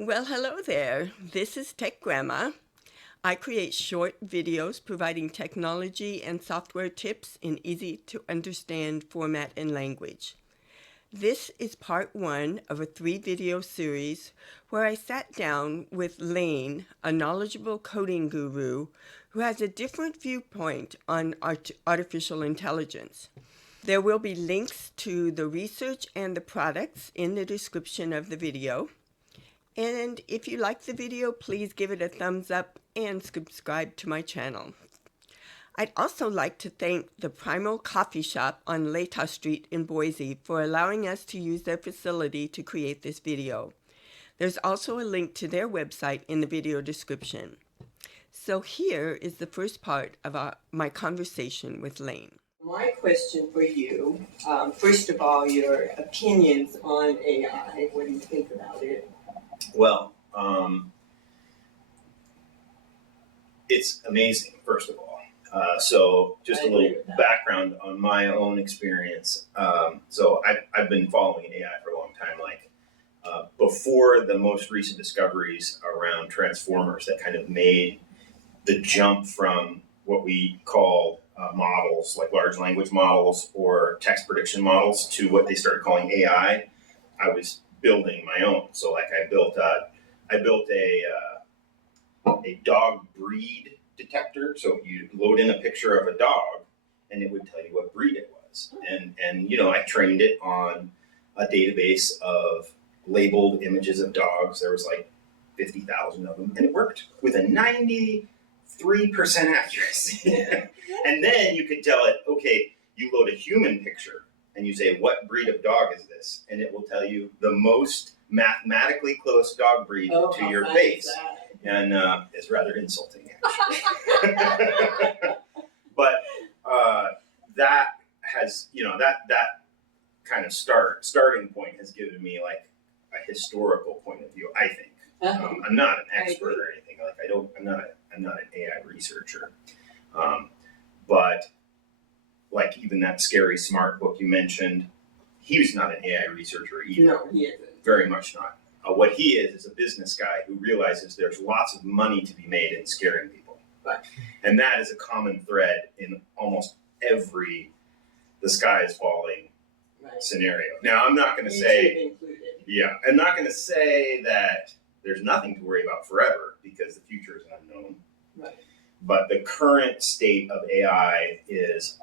Well, hello there. This is Tech Grandma. I create short videos providing technology and software tips in easy to understand format and language. This is part one of a 3-video series where I sat down with Lane, a knowledgeable coding guru who has a different viewpoint on artificial intelligence. There will be links to the research and the products in the description of the video. And if you like the video, please give it a thumbs up and subscribe to my channel. I'd also like to thank the Primal Coffee Shop on Lata Street in Boise for allowing us to use their facility to create this video. There's also a link to their website in the video description. So here is the first part of my conversation with Lane. My question for you, first of all, your opinions on AI. What do you think about it? Well, it's amazing, first of all. So just a little background on my own experience. So I've been following AI for a long time, before the most recent discoveries around transformers that kind of made the jump from what we call models, like large language models or text prediction models, to what they started calling AI. I was building my own. So like I built a dog breed detector. So you load in a picture of a dog and it would tell you what breed it was. And I trained it on a database of labeled images of dogs. There was like 50,000 of them, and it worked with a 93% accuracy. And then you could tell it, okay, you load a human picture and you say, what breed of dog is this? And it will tell you the most mathematically close dog breed to your face. And it's rather insulting, actually. But that has, that kind of starting point has given me like a historical point of view, I think. I'm not an expert or anything. I'm not an AI researcher. But like even that Scary Smart book you mentioned, he was not an AI researcher either. No, he isn't. Very much not. What he is a business guy who realizes there's lots of money to be made in scaring people. Right. And that is a common thread in almost every the sky is falling scenario. Now, I'm not going to say, I'm not going to say that there's nothing to worry about forever because the future is unknown. Right. But the current state of AI is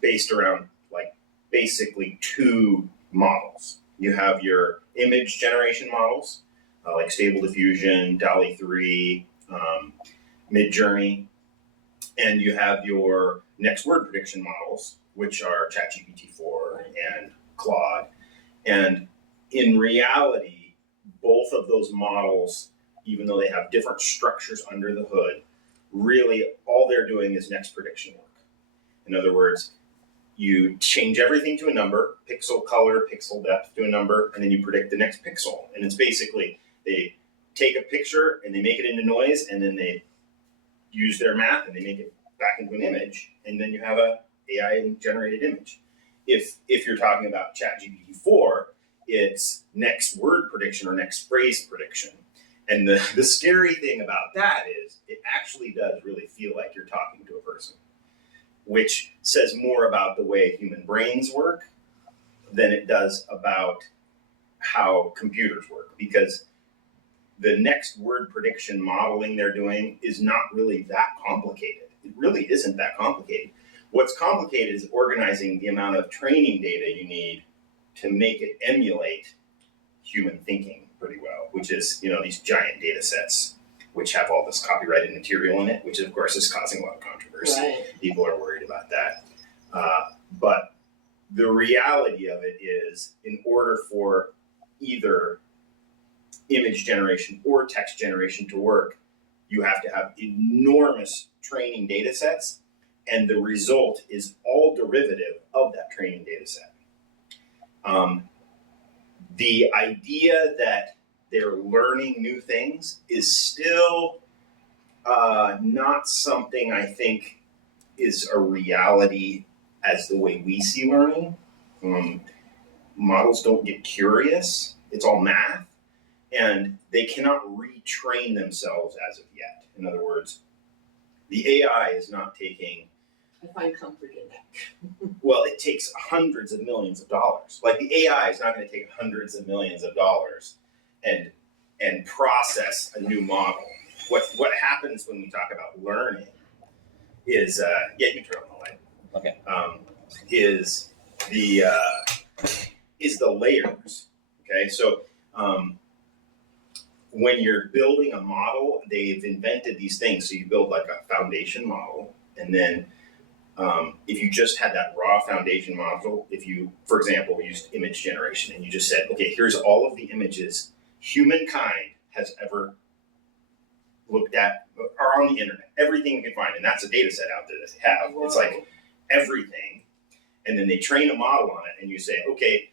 based around like basically two models. You have your image generation models, like Stable Diffusion, DALL-E 3, Midjourney, and you have your next word prediction models, which are ChatGPT 4 and Claude. And in reality, both of those models, even though they have different structures under the hood, really all they're doing is next prediction work. In other words, you change everything to a number, pixel color, pixel depth to a number, and then you predict the next pixel. And it's basically, they take a picture and they make it into noise, and then they use their math and they make it back into an image, and then you have a AI-generated image. If you're talking about ChatGPT 4, it's next word prediction or next phrase prediction. And the scary thing about that is it actually does really feel like you're talking to a person, which says more about the way human brains work than it does about how computers work. Because the next word prediction modeling they're doing is not really that complicated. It really isn't that complicated. What's complicated is organizing the amount of training data you need to make it emulate human thinking pretty well, which is, these giant data sets, which have all this copyrighted material in it, which of course is causing a lot of controversy. Right. People are worried about that. But the reality of it is, in order for either image generation or text generation to work, you have to have enormous training data sets, and the result is all derivative of that training data set. The idea that they're learning new things is still not something I think is a reality as the way we see learning. Models don't get curious. It's all math, and they cannot retrain themselves as of yet. In other words, the AI is not taking. I find comfort in that. Well, it takes hundreds of millions of dollars. Like the AI is not going to take hundreds of millions of dollars and process a new model. What happens when we talk about learning is you can turn on the light. Okay. Is the layers. Okay, so when you're building a model, they've invented these things. So you build like a foundation model, and then if you just had that raw foundation model, if you, for example, used image generation and you just said, okay, here's all of the images humankind has ever looked at are on the internet, everything you can find, and that's a data set out there that they have. Whoa. It's like everything, and then they train a model on it, and you say, okay,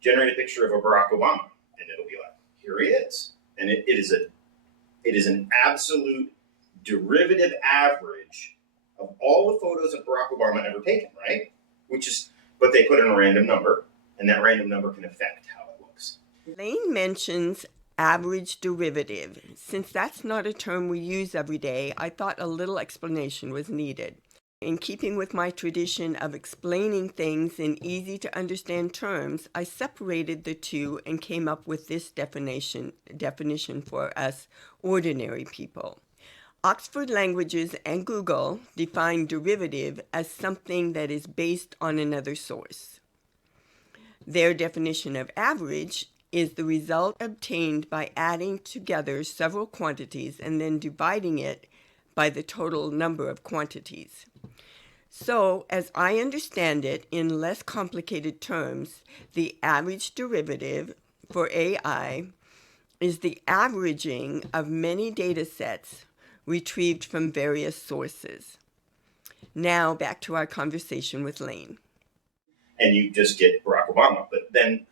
generate a picture of a Barack Obama, and it'll be like, here he is, and it is an absolute derivative average of all the photos of Barack Obama ever taken, right? But they put in a random number, and that random number can affect how it looks. Lane mentions average derivative. Since that's not a term we use every day, I thought a little explanation was needed. In keeping with my tradition of explaining things in easy to understand terms, I separated the two and came up with this definition for us ordinary people. Oxford Languages and Google define derivative as something that is based on another source. Their definition of average is the result obtained by adding together several quantities and then dividing it by the total number of quantities. So, as I understand it, in less complicated terms, the average derivative for AI is the averaging of many data sets retrieved from various sources. Now, back to our conversation with Lane. And you just get Barack Obama. But then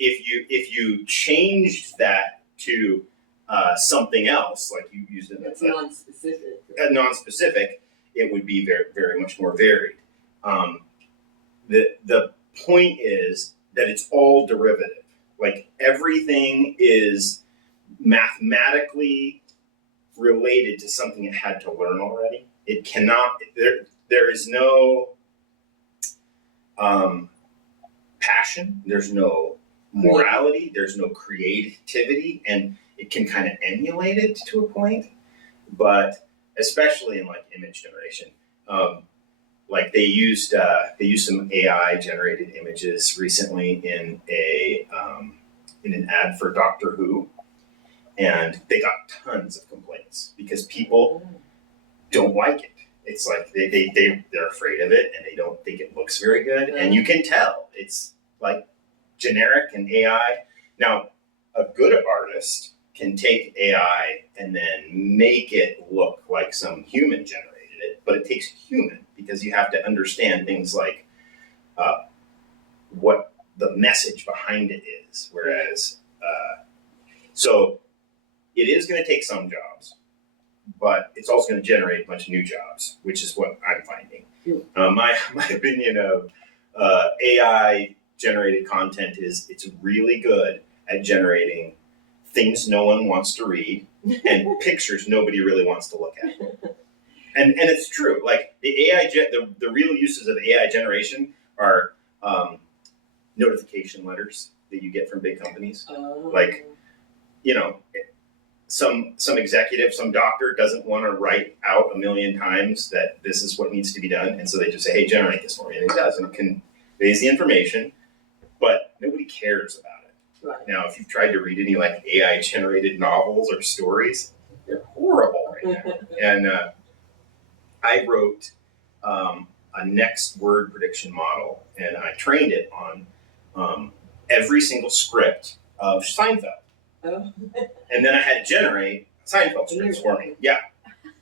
if you changed that to something else, like you used it It's non-specific. Non-specific, it would be very, very much more varied. The point is that it's all derivative. Like everything is mathematically related to something it had to learn already. It cannot. There is no passion. There's no morality. There's no creativity, and it can kind of emulate it to a point, but especially in like image generation, like they used some AI generated images recently in an ad for Doctor Who, and they got tons of complaints because people don't like it. It's like they're afraid of it and they don't think it looks very good, and you can tell it's like generic and AI. Now, a good artist can take AI and then make it look like some human generated it, but it takes human because you have to understand things like what the message behind it is. Whereas, so it is going to take some jobs, but it's also going to generate a bunch of new jobs, which is what I'm finding. My opinion of AI generated content is it's really good at generating things no one wants to read and pictures nobody really wants to look at. And it's true. Like the AI, the real uses of AI generation are notification letters that you get from big companies. Like, you know, some executive, some doctor doesn't want to write out a million times that this is what needs to be done, and so they just say, "Hey, generate this for me," and it does, and it conveys the information, but nobody cares about it. Right. Now, if you've tried to read any like AI generated novels or stories, they're horrible right now. And I wrote a next word prediction model, and I trained it on every single script of Seinfeld. Oh. And then I had to generate Seinfeld scripts for me. Yeah.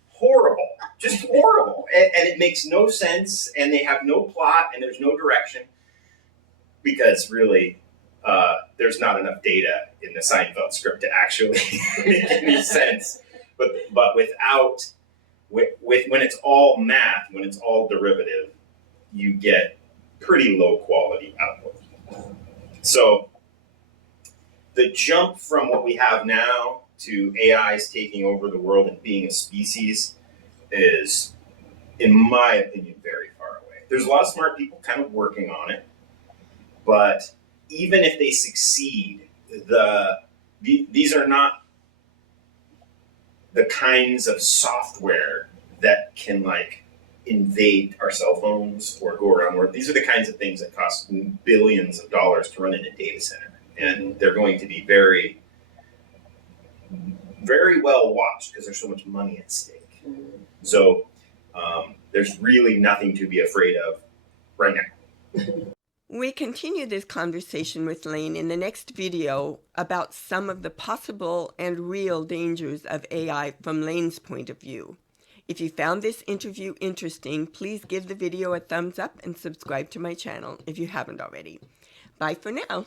Horrible. Just horrible. And it makes no sense, and they have no plot, and there's no direction, because really there's not enough data in the Seinfeld script to actually make any sense. But without, when it's all math, when it's all derivative, you get pretty low quality output. So the jump from what we have now to AIs taking over the world and being a species is, in my opinion, very far away. There's a lot of smart people kind of working on it, but even if they succeed, these are not the kinds of software that can like invade our cell phones or go around where these are the kinds of things that cost billions of dollars to run in a data center. And they're going to be very, very well watched because there's so much money at stake. So there's really nothing to be afraid of right now. We continue this conversation with Lane in the next video about some of the possible and real dangers of AI from Lane's point of view. If you found this interview interesting, please give the video a thumbs up and subscribe to my channel if you haven't already. Bye for now.